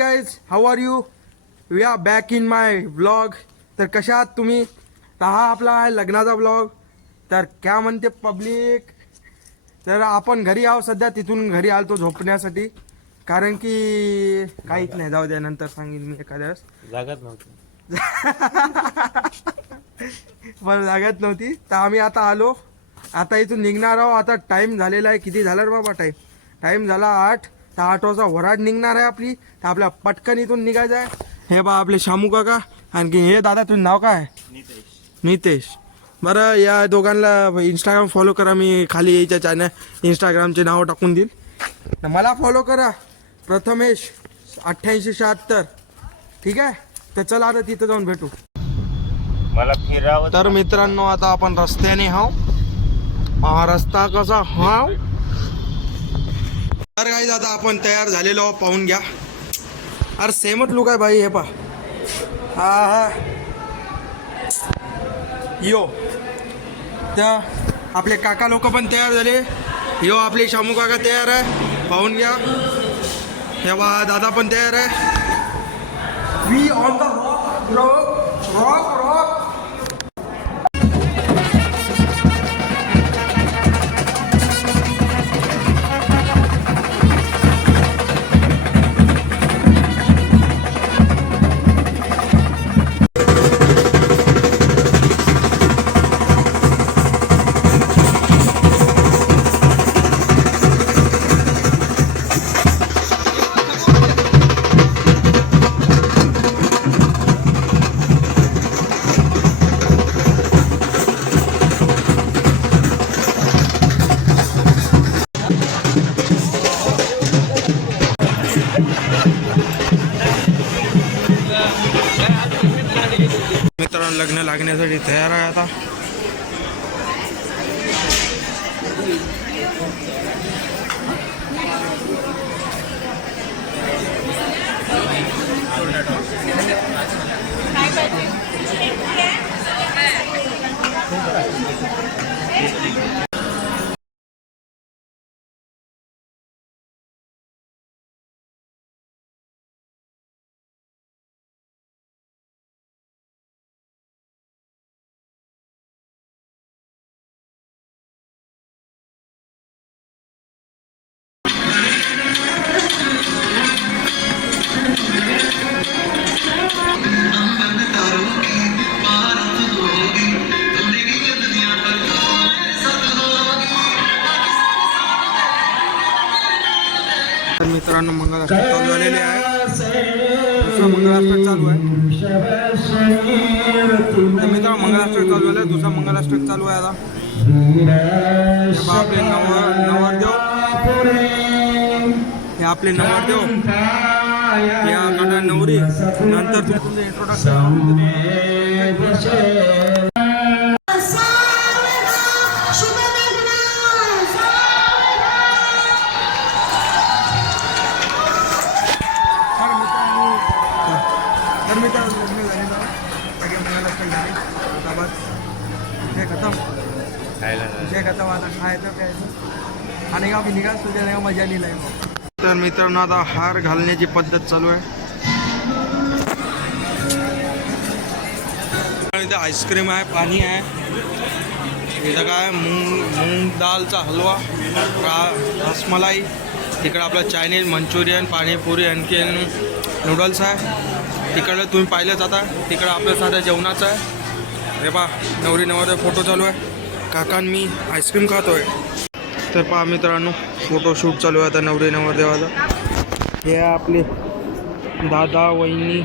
Guys how are you we are back in my vlog. तर कशा आहात तुम्ही? तर हा आपला आहे लग्नाचा व्लॉग. तर क्या म्हणते पब्लिक, तर आपण घरी आहो सध्या. तिथून घरी आलतो झोपण्यासाठी, कारण की काहीच नाही, जाऊ द्या नंतर सांगेन मी एखाद्या वेळेस. जागाच नव्हती. पण जागत नव्हती. तर आम्ही आता आलो, आता इथून निघणार आहो. आता टाईम झालेला आहे, किती झाला रे बाबा टाईम झाला 8. तर 8 वाजता वराड निघणार आहे आपली. तर आपल्या पटकन इथून निघायचं आहे. हे बा आपले शामू काका, आणखी हे दादा, तुझं नाव काय? नितेश. बरं, या दोघांना इंस्टाग्राम फॉलो करा. मी खाली याच्या चॅनल इंस्टाग्रामचे नाव टाकून देईल. तर मला फॉलो करा, प्रथमेश 8876. ठीक आहे. तर चला आता तिथं जाऊन भेटू. मला फिरावं. तर मित्रांनो, आता आपण रस्त्याने हाव. हा रस्ता कसा हाव. तर काही आता आपण तयार झालेलो आहोत, पाहून घ्या. अरे सेमच लुक आहे भाई. हे पा, हा यो. तर आपले काका लोक पण तयार झाले. यो आपले शामू काका तयार आहे, पाहून घ्या. हे बा दादा पण तयार आहे. We on the rock rock rock. मित्रांनो, लग्न लागण्यासाठी तयार आहे आता. तर मित्रांनो, मंगलाष्टक चालू झालेले आहे. दुसरा मंगलाष्टक चालू आहे. तर मित्रांनो, मंगलाष्टक चालू झालं, दुसरा मंगलाष्टक चालू आहे आता. आपले नवरदेव, हे आपले नवरदेव, याकडे नवरी. नंतर तुमचं इंट्रोडक्शन. तर मित्रांनो, लग्न झालेलं सगळे मंगलाष्टक झाले. आता बस विषय खतम. आता खायचं प्यायचं आणि का निघाल तुझ्या नाही मजा नाही लागली. तर मित्रांनो, आता हार घालण्याची पद्धत चालू आहे. इथं आईस्क्रीम आहे, पाणी आहे. इथं काय मूग दालचा हलवा, रसमलाई. तिकडं आपलं चायनीज, मंचुरियन, पाणीपुरी, आणखी नूडल्स आहे. तिकडं तुम्ही पाहिलंच आता. तिकडं आपलं साधं जेवणाचं आहे. हे पहा, नवरी नवरदेव फोटो चालू आहे. काका मी आईस्क्रीम खातोय. तर पहा मित्रांनो, फोटोशूट चालू आहे आता नवरी नवरदेवाचा. हे आपले दादा वहिनी.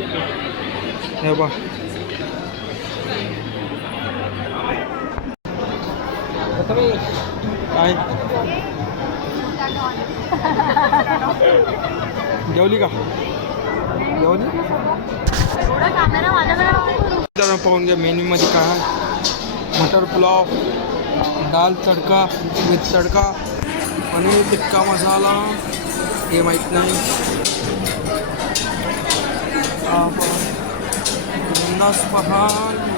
हे पहा, काय जेवली का? जेवली. तर पाहून घ्या मेन्यूमध्ये काय आहे. मटर पुलाव, दाल तडका विथ तडका, पनीर टिक्का मसाला, हे माहीत नाही. पन्नास पहा,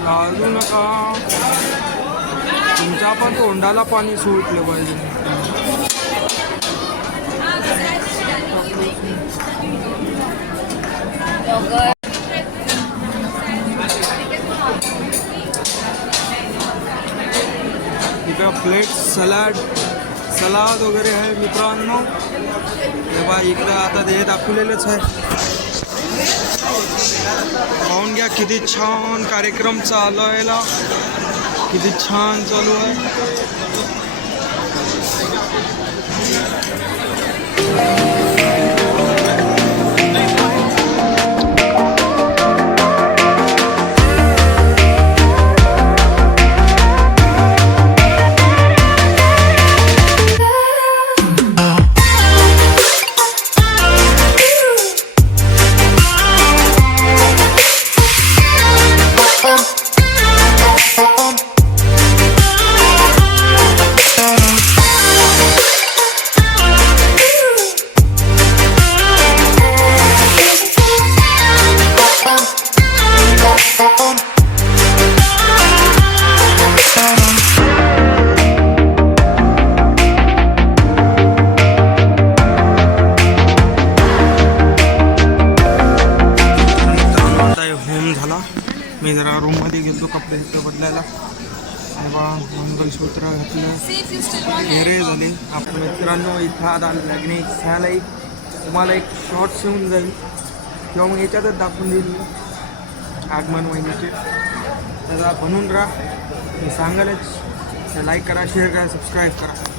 लाजू नका. तुमच्या पण तोंडाला पाणी सुटलं पाहिजे. इकडं प्लेट सलाद वगैरे आहे मित्रांनो. हे बा इकडं आता ते दाखवलेलंच आहे. पाहून घ्या किती छान कार्यक्रम चालू आहे ना, किती छान चालू आहे. मी जरा रूममध्ये गेलो कपडे बदलायला. तेव्हा मंगलसूत्र घातलं, घेरे झाले. आपण मित्रांनो इथं आता लग्न झालंय. तुम्हाला एक शॉर्ट्स येऊन जाईल किंवा मग याच्यातच दाखवून देईल आगमन वहिनीचे. त्याला बनवून राहा, मी सांगालच. लाईक करा, शेअर करा, सबस्क्राईब करा.